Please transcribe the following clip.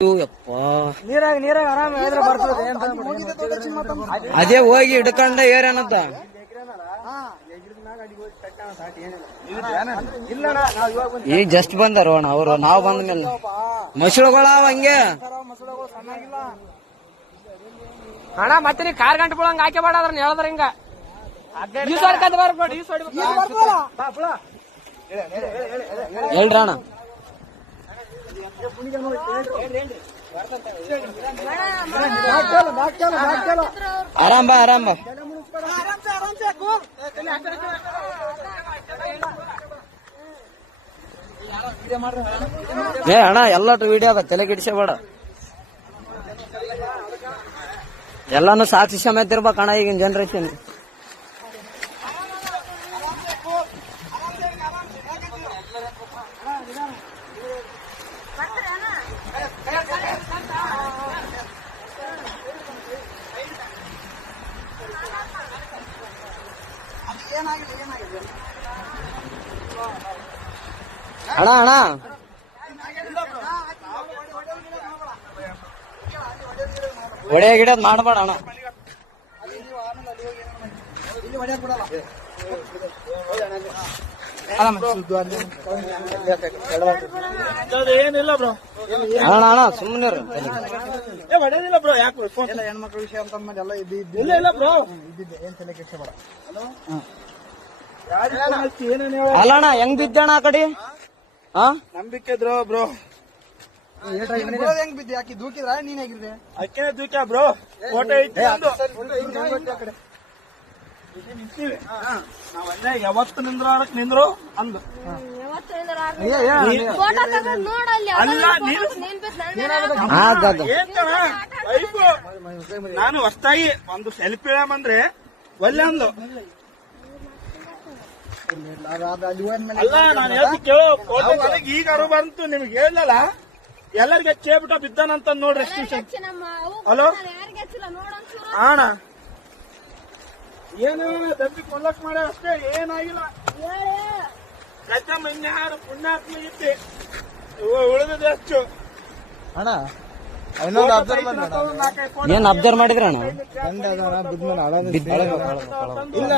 ನೀರಾಗ ಆರಾಮ ಬರ್ತದೆ. ಅದೇ ಹೋಗಿ ಹಿಡ್ಕೊಂಡ ಏರೇನಂತ ಈಗ ಜಸ್ಟ್ ಬಂದಾರ ಅವರು. ನಾವು ಬಂದ ಮೇಲೆ ಮಸಳುಗಳಾವ ಹಂಗೆ ಅಣ್ಣ. ಮತ್ತೆ ನೀ ಕಾರ್ ಗಂಟೆ ಬಿಳಂಗ ಹಾಕಿ ಬಾಡ್ರ ಹೇಳದ್ರ ಹಿಂಗ ಹೇಳ್ರಣ್ಣ. ಆರಾಮ್ ಬಾ ಆರಾಮ್ ಬಾ. ಏ ಅಣ್ಣ ಎಲ್ಲಟು ವಿಡಿಯೋ ಆಗ ತಲೆ ಗಿಡಿಸಬೇಡ. ಎಲ್ಲಾನು ಸಾಕ್ಷಿ ಸಮೇತ ಇರ್ಬೇಕಣ್ಣ ಈಗಿನ ಜನರೇಷನ್. ಅಣ್ಣ ಅಣ್ಣ ಒಡೆಯ ಗಿಡದ್ ಮಾಡಬೇಡ ಅಣ್ಣ. ಏನಿಲ್ಲ ಬ್ರೋ, ಅಣ್ಣ ಅಣ್ಣ ಸುಮ್ಮನೆ ಹೊಡೆದಿಲ್ಲ ಬ್ರೋ. ಯಾಕೆ ಹೆಣ್ಮಕ್ಳ ವಿಷಯ ಅಂತ ಎಲ್ಲ ಇಲ್ಲ ಇಲ್ಲ ಬ್ರೋ, ಇದ್ದಿದ್ದೆ. ಏನ್ ತಲೆ ಕೆಡ್ಸಬೇಡ. ಅಲ್ಲ ಅಣ್ಣ ಹೆಂಗ್ ಬಿದ್ದಣ್ಣ ಆ ಕಡೆ? ನಂಬಿಕೆ ಇದ್ರು ಬ್ರೋ. ಹೆಂಗ್ ಬಿದ್ದೆ? ಯಾಕೆ ದೂಕಿದ್ರ ನೀನ್ ಹೇಗಿದ್ದೆ? ಅಕ್ಕೇನೆ ದೂಕ್ಯ ಬ್ರೋ. ಫೋಟೋ ಐತಿ ನಾವಲ್ಲೇ ಯಾವತ್ತು ನಿಂದ್ರಾಡಕ್ ನಿಂದ್ರು ಅಂದು. ಅಲ್ಲ ನಾನು ಹೊಸ್ತಾಗಿ ಒಂದು ಸೆಲ್ಫಿ ಅಂದ್ರೆ ಒಳ್ಳೆ ಅಂದ್ಲು. ಅಲ್ಲ ನಾನು ಹೇಳ್ತಿ ಕೇಳೋ ಫೋಟೋ ನನಗೆ ಈಗ ಅರು ಬಂತು. ನಿಮ್ಗೆ ಹೇಳಲ್ಲ ಎಲ್ಲರಿಗೆ ಚೇಬಿಟ ಬಿದ್ದಾನಂತ ನೋಡ್ರಿ. ಎಷ್ಟು ಹಲೋ ಅಣ್ಣ, ಏನೇನ ದಂಬಿ ಕೊಲ್ಲಕ್ ಮಾಡ ಅಷ್ಟೇ, ಏನಾಗಿಲ್ಲ. ಕಚ್ಚಮ್ಮ ಇನ್ಯಾರು ಪುಣ್ಯಾತ್ಮ ಇದ್ದೆ ಉಳಿದಿದೆ ಅಷ್ಟು. ಅಣ್ಣ ಏನ್ ಅಬ್ಸರ್ವ್ ಮಾಡಿದ್ರ ಅಣ್ಣ? ಇಲ್ಲ